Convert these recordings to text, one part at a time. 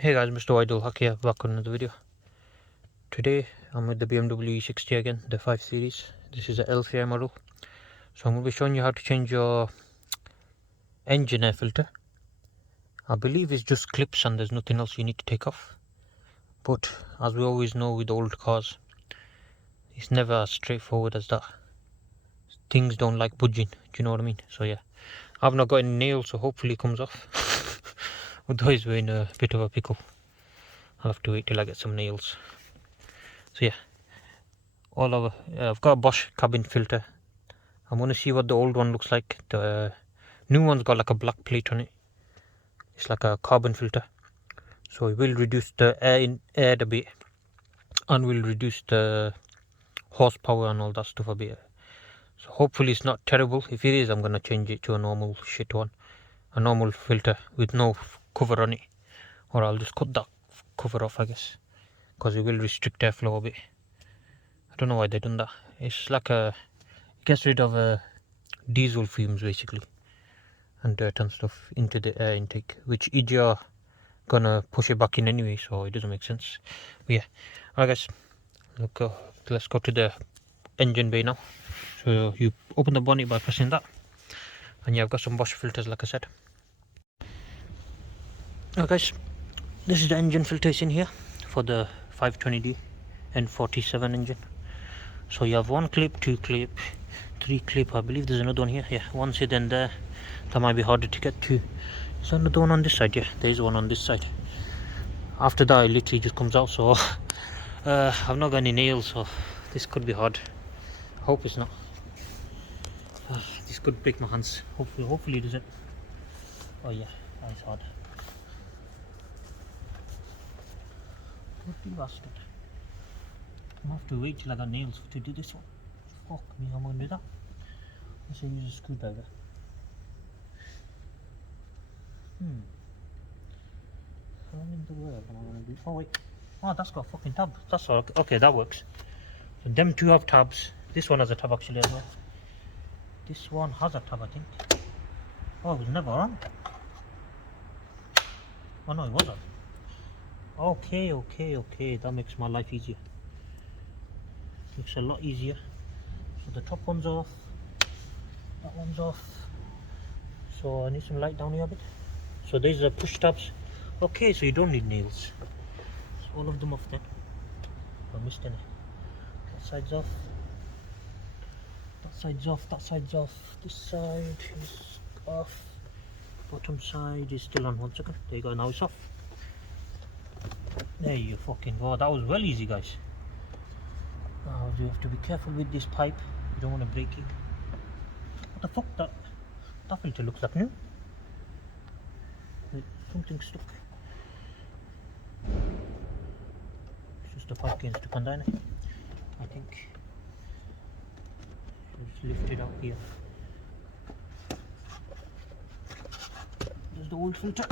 Hey guys, MrWaheedulHaque here, back on another video. Today I'm with the BMW E60 again, the 5 Series. This is a LCI model. So I'm going to be showing you how to change your engine air filter. I believe it's just clips and there's nothing else you need to take off. But as we always know with old cars, it's never as straightforward as that. Things don't like budging, do you know what I mean? So yeah, I've not got any nails, so hopefully it comes off. Otherwise we're in a bit of a pickle. I'll have to wait till I get some nails. So yeah, all over. I've got a Bosch cabin filter. I'm going to see what the old one looks like. The new one's got like a black plate on it. It's like a carbon filter, so it will reduce the air a bit and will reduce the horsepower and all that stuff a bit. So hopefully it's not terrible. If it is, I'm going to change it to a normal shit one, a normal filter with no cover on it, or I'll just cut that cover off, I guess, because it will restrict airflow a bit. I don't know why they've done that. It's like it gets rid of diesel fumes basically and dirt and stuff into the air intake, which EGR gonna push it back in anyway, so it doesn't make sense. But yeah, alright guys, look, let's go to the engine bay now. So you open the bonnet by pressing that, and yeah, I've got some Bosch filters like I said. Alright guys, this is the engine filters in here for the 520D N47 engine. So you have one clip, two clip, three clip. I believe there's another one here. Yeah, one's here, then there. That might be harder to get to. Is there another one on this side? Yeah, there's one on this side. After that, it literally just comes out. So I've not got any nails, so this could be hard. Hope it's not. This could break my hands. Hopefully it doesn't. Oh yeah, that's hard. What the bastard. I'm gonna have to wait till I got nails to do this one. Fuck me, I'm gonna do that. Let's use a screwdriver. How in the world am I gonna do? Oh wait. Oh, that's got a fucking tab. That's all. Okay, that works. So them two have tabs. This one has a tab actually as well. This one has a tab, I think. Oh, it was never on. Oh no, it was on. Okay. That makes my life easier. Makes a lot easier. So the top one's off. That one's off. So I need some light down here a bit. So these are push tabs. Okay, so you don't need nails. So all of them off then. I missed any. That side's off. That side's off. That side's off. This side is off. Bottom side is still on. 1 second. There you go. Now it's off. There you fucking go. That was well easy, guys. Now you have to be careful with this pipe. You don't want to break it. What the fuck? That filter looks like new. Something stuck. It's just a pipe getting stuck on there, I think. Just lift it up here. There's the old filter.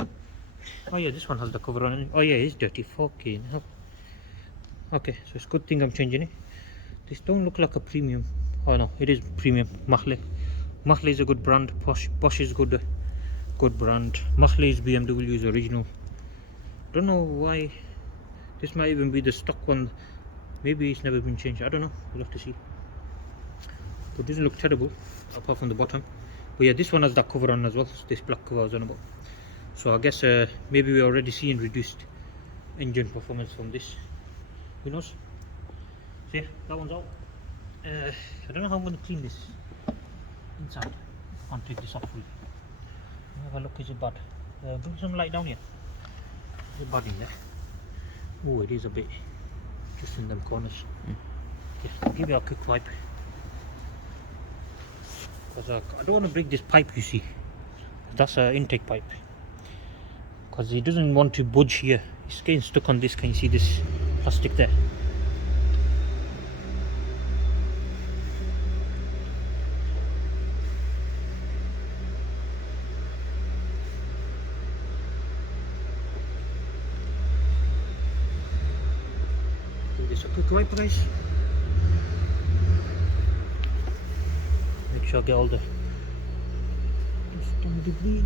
Oh yeah, this one has the cover on it. Oh yeah, it's dirty. Fucking hell. Okay, so it's a good thing I'm changing it. This don't look like a premium. Oh no, it is premium. Mahle is a good brand. Bosch is good brand. Mahle is BMW's original. Don't know why. This might even be the stock one. Maybe it's never been changed. I don't know. We'll have to see. But it doesn't look terrible apart from the bottom. But yeah, this one has that cover on as well. This black cover I was on about. So I guess maybe we're already seeing reduced engine performance from this. Who knows? So yeah, that one's out. I don't know how I'm going to clean this inside. I can't take this off fully. Have a look. Is it bad? Bring some light down here. Is it bad in there? Oh, it is a bit. Just in them corners. Yeah, I'll give it a quick wipe. Because I don't want to break this pipe, you see. That's an intake pipe. Because it doesn't want to budge here. It's getting stuck on this. Can you see this plastic there? Give this a quick wipe, guys. Make sure I get all the dust and debris.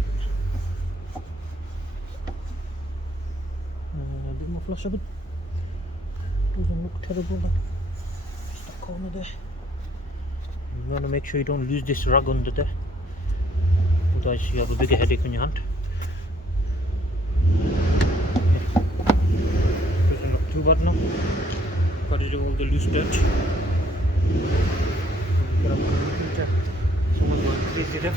flush a bit. Doesn't look terrible, like just that corner there. You want to make sure you don't lose this rug under there, otherwise you have a bigger headache on your hand. Doesn't look too bad now. Got rid of all the loose dirt. Someone's going crazy there.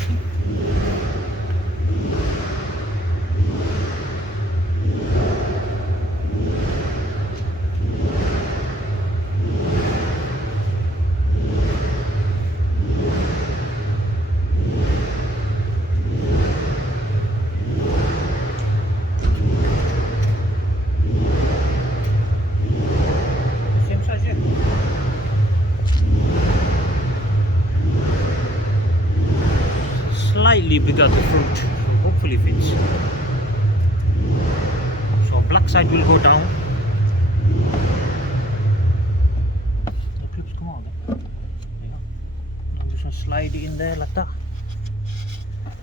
Slightly bigger the front, so hopefully fits. So black side will go down. The clips come out there. There you go. I'm just going to slide it in there like that.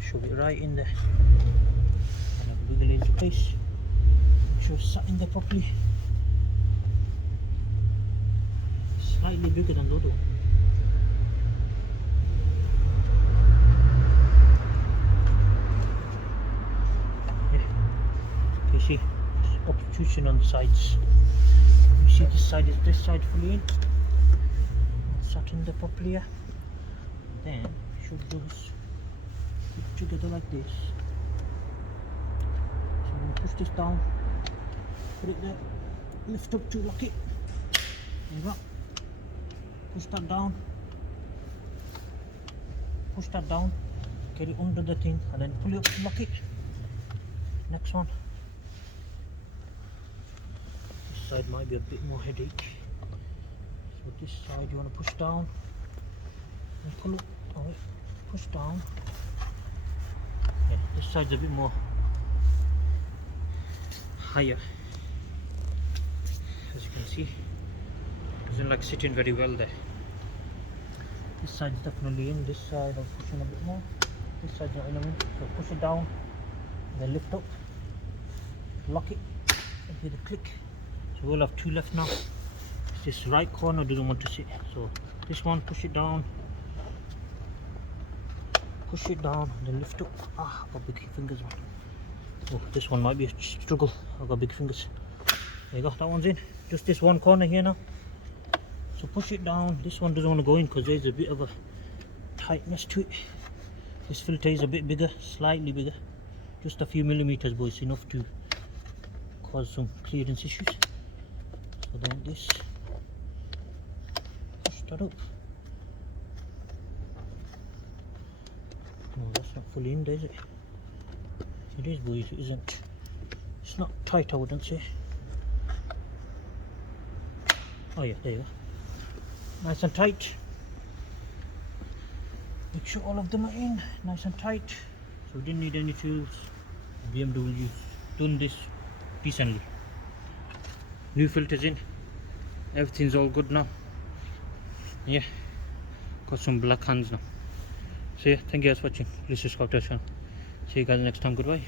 Shove it right in there. And I'll wiggle it into place. Make sure it's sat in there properly. Slightly bigger than the other one. You see obtrusion on the sides. You see this side fully in. Sat in there properly here. Then should just put together like this. So I'm going to push this down, put it there, lift up to lock it. There you go. Push that down. Push that down. Get it under the thing and then pull it up to lock it. Next one. Side might be a bit more headache. So this side you want to push down and pull up. Oh wait, push down. Yeah, this side's a bit more higher. As you can see, doesn't like sitting very well there. This side's definitely in. This side I'm pushing a bit more. This side's not in a minute. So push it down, then lift up, lock it, and hear the click. So we'll have two left now. This right corner doesn't want to sit, so this one, push it down, and then lift up. Ah, I've got big fingers, man. Oh, this one might be a struggle. I've got big fingers. There you go, that one's in. Just this one corner here now. So push it down. This one doesn't want to go in because there's a bit of a tightness to it. This filter is a bit bigger, slightly bigger, just a few millimeters, but it's enough to cause some clearance issues. So then this, push that up. No, that's not fully in there, is it? It is, but it isn't. It's not tight, I wouldn't say. Oh yeah, there you go. Nice and tight. Make sure all of them are in, nice and tight. So we didn't need any tools. BMW done this decently. New filters in. Everything's all good now. Yeah, got some black hands now. So yeah, thank you guys for watching. Please subscribe to our channel. See you guys next time. Goodbye.